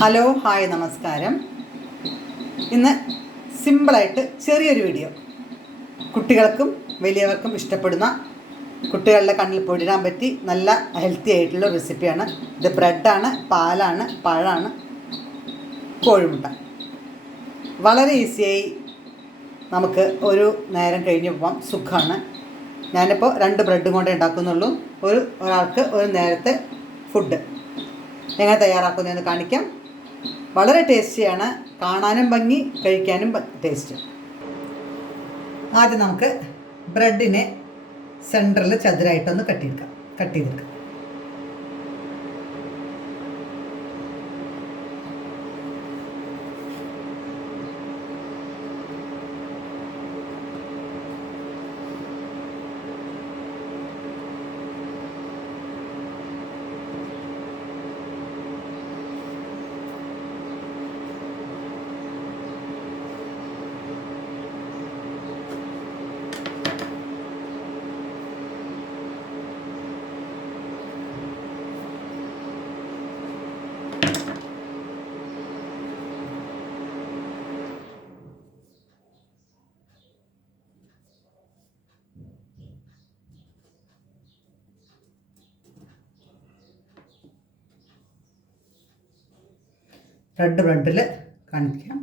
Hello hi നമസ്കാരം. ഇന്ന് സിമ്പിളായിട്ട് ചെറിയൊരു വീഡിയോ, കുട്ടികൾക്കും വലിയവർക്കും ഇഷ്ടപ്പെടുന്ന, കുട്ടികളുടെ കണ്ണിൽ പൊടിരാൻ പറ്റി നല്ല ഹെൽത്തി ആയിട്ടുള്ള റെസിപ്പിയാണ്. ഇത് ബ്രെഡാണ്, പാലാണ്, പഴമാണ്, കോഴിമുട്ട. വളരെ ഈസിയായി നമുക്ക് ഒരു നേരം കഴിഞ്ഞ് പോകാം, സുഖമാണ്. ഞാനിപ്പോൾ 2 ബ്രെഡും കൊണ്ടേ ഉണ്ടാക്കുന്നുള്ളൂ. ഒരാൾക്ക് ഒരു നേരത്തെ ഫുഡ് എങ്ങനെ തയ്യാറാക്കുന്നതെന്ന് കാണിക്കാം. വളരെ ടേസ്റ്റിയാണ്, കാണാനും ഭംഗി, കഴിക്കാനും ടേസ്റ്റ്. ആദ്യം നമുക്ക് ബ്രെഡിനെ സെൻറ്ററിൽ ചതുരായിട്ടൊന്ന് കട്ട് ചെയ്തെടുക്കാം. റെഡ് ബ്രെഡിൽ കാണിക്കാം.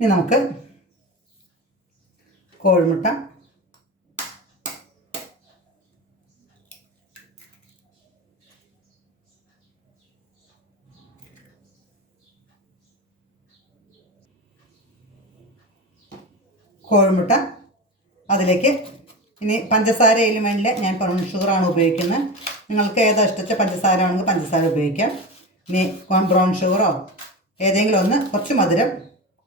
ഇനി നമുക്ക് കോഴിമുട്ട അതിലേക്ക് ഇനി പഞ്ചസാര അതിലും വേണ്ടില്ല, ഞാൻ ബ്രൗൺ ഷുഗറാണ് ഉപയോഗിക്കുന്നത്. നിങ്ങൾക്ക് ഏതാ ഇഷ്ടച്ച പഞ്ചസാര ആണെങ്കിൽ പഞ്ചസാര ഉപയോഗിക്കാം. ഇനി ബ്രൗൺ ഷുഗറോ ഏതെങ്കിലും ഒന്ന്, കുറച്ച് മധുരം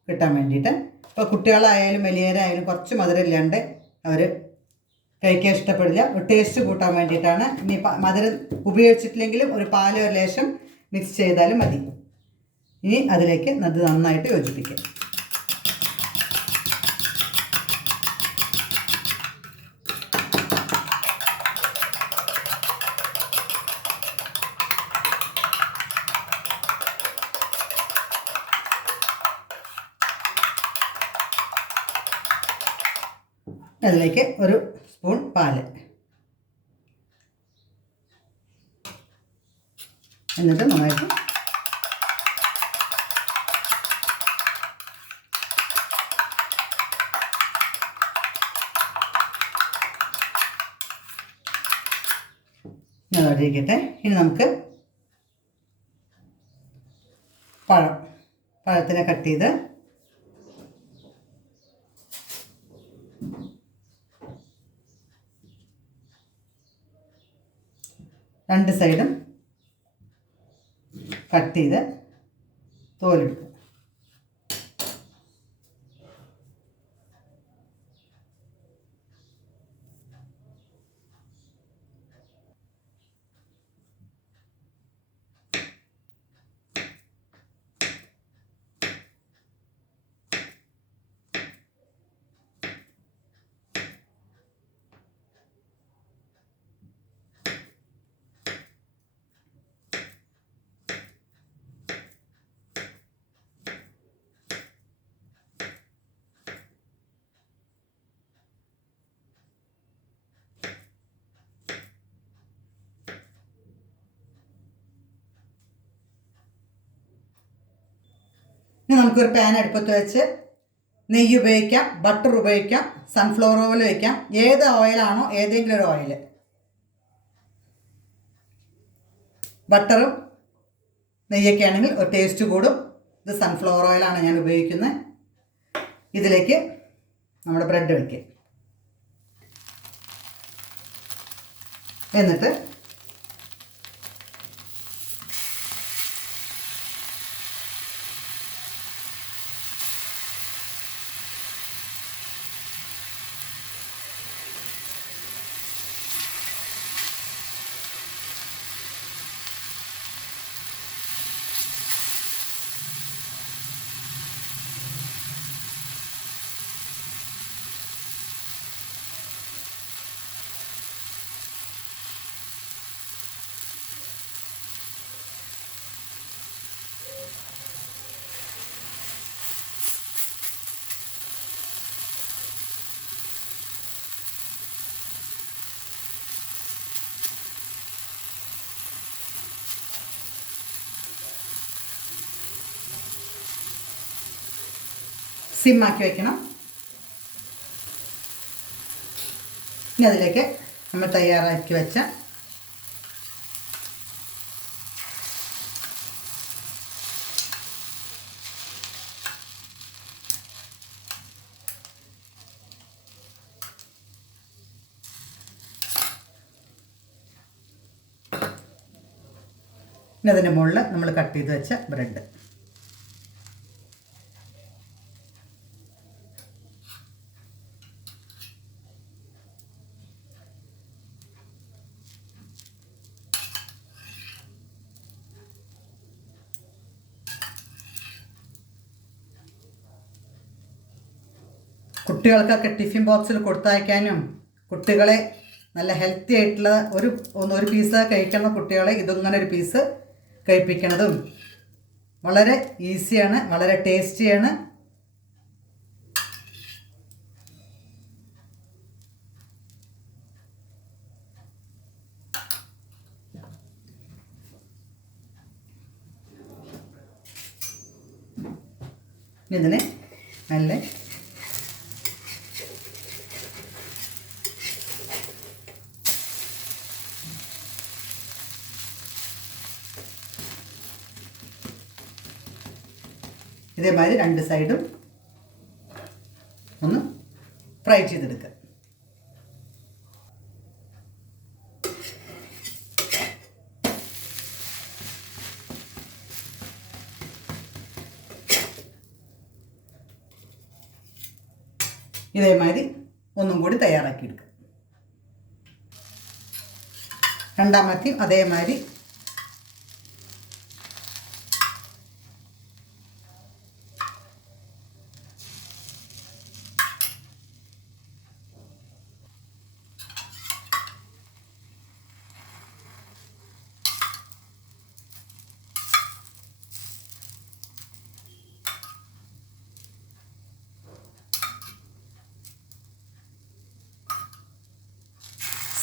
കിട്ടാൻ വേണ്ടിയിട്ട്. ഇപ്പോൾ കുട്ടികളായാലും വലിയവരായാലും കുറച്ച് മധുരം ഇല്ലാണ്ട് അവർ കഴിക്കാൻ ഇഷ്ടപ്പെടില്ല. ഒരു ടേസ്റ്റ് കൂട്ടാൻ വേണ്ടിയിട്ടാണ്. ഇനി മധുരം ഉപയോഗിച്ചിട്ടില്ലെങ്കിലും ഒരു പാല് ഒരു ലേശം മിക്സ് ചെയ്താലും മതി. ഇനി അതിലേക്ക് അത് നന്നായിട്ട് യോജിപ്പിക്കാം. അതിലേക്ക് ഒരു സ്പൂൺ പാല്, എന്നിട്ട് നന്നായിട്ട് ഇരിക്കട്ടെ. ഇനി നമുക്ക് പഴത്തിനെ കട്ട് ചെയ്ത് രണ്ട് സൈഡും കട്ട് ചെയ്ത് തോലെടുക്കുക. ഇനി നമുക്കൊരു പാൻ അടുപ്പത്ത് വെച്ച് നെയ്യ് ഉപയോഗിക്കാം, ബട്ടർ ഉപയോഗിക്കാം, സൺഫ്ലവർ ഓയിൽ വയ്ക്കാം. ഏത് ഓയിലാണോ, ഏതെങ്കിലും ഒരു ഓയിൽ. ബട്ടറും നെയ്യൊക്കെ ആണെങ്കിൽ ഒരു ടേസ്റ്റ് കൂടും. ഇത് സൺഫ്ലവർ ഓയിലാണ് ഞാൻ ഉപയോഗിക്കുന്നത്. ഇതിലേക്ക് നമ്മുടെ ബ്രെഡ് വയ്ക്കുക. എന്നിട്ട് സിമ്മാക്കി വയ്ക്കണം. ഇനി അതിലേക്ക് നമ്മൾ തയ്യാറാക്കി വെച്ച ഇനി അതിൻ്റെ മുകളിൽ നമ്മൾ കട്ട് ചെയ്ത് വെച്ച ബ്രെഡ്. കുട്ടികൾക്കൊക്കെ ടിഫിൻ ബോക്സിൽ കൊടുത്തയക്കാനും കുട്ടികളെ നല്ല ഹെൽത്തി ആയിട്ടുള്ള ഒരു പീസ് കഴിക്കുന്ന കുട്ടികളെ ഇതിങ്ങനെ ഒരു പീസ് കഴിപ്പിക്കുന്നതും വളരെ ഈസിയാണ്, വളരെ ടേസ്റ്റിയാണ്. ഇതിനെ നല്ല ഇതേമാതിരി രണ്ട് സൈഡും ഒന്ന് ഫ്രൈ ചെയ്തെടുക്കുക. ഇതേമാതിരി ഒന്നും കൂടി തയ്യാറാക്കിയെടുക്കുക. രണ്ടാമത്തെയും അതേമാതിരി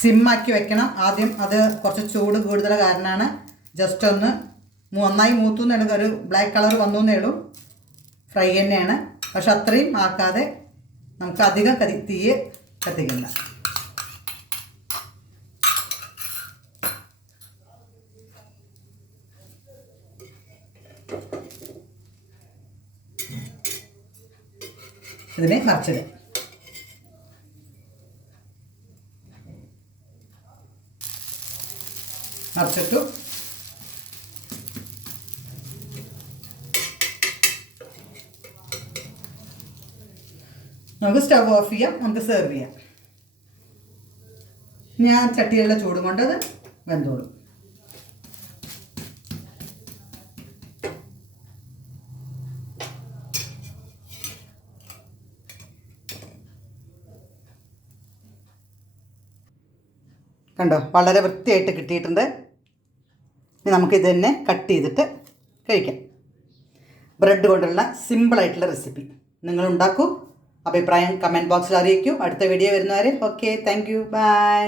സിമ്മാക്കി വെക്കണം. ആദ്യം അത് കുറച്ച് ചൂട് കൂടുതൽ കാരണമാണ് ജസ്റ്റ് ഒന്ന് നന്നായി മൂത്തുന്നേ ഉള്ളൂ, ഒരു ബ്ലാക്ക് കളർ വന്നേ ഉള്ളൂ. ഫ്രൈ തന്നെയാണ്, പക്ഷെ അത്രയും ആക്കാതെ നമുക്ക് അധികം തീയെ കത്തിക്കണ്ട. ഇതിനെ മറിച്ചിടുക. മറിച്ചിട്ടു. നമുക്ക് സ്റ്റവ് ഓഫ് ചെയ്യാം, നമുക്ക് സെർവ് ചെയ്യാം. ഞാൻ ചട്ടിയിലുള്ള ചൂടും കൊണ്ട് അത് വെന്തോളും. കണ്ടോ, വളരെ വൃത്തിയായിട്ട് കിട്ടിയിട്ടുണ്ട്. ഇനി നമുക്കിത് തന്നെ കട്ട് ചെയ്തിട്ട് കഴിക്കാം. ബ്രെഡ് കൊണ്ടുള്ള സിമ്പിളായിട്ടുള്ള റെസിപ്പി നിങ്ങൾ ഉണ്ടാക്കൂ. അഭിപ്രായം കമൻറ്റ് ബോക്സിൽ അറിയിക്കൂ. അടുത്ത വീഡിയോ വരുന്നവരെ ഓക്കെ, താങ്ക് യു, ബൈ.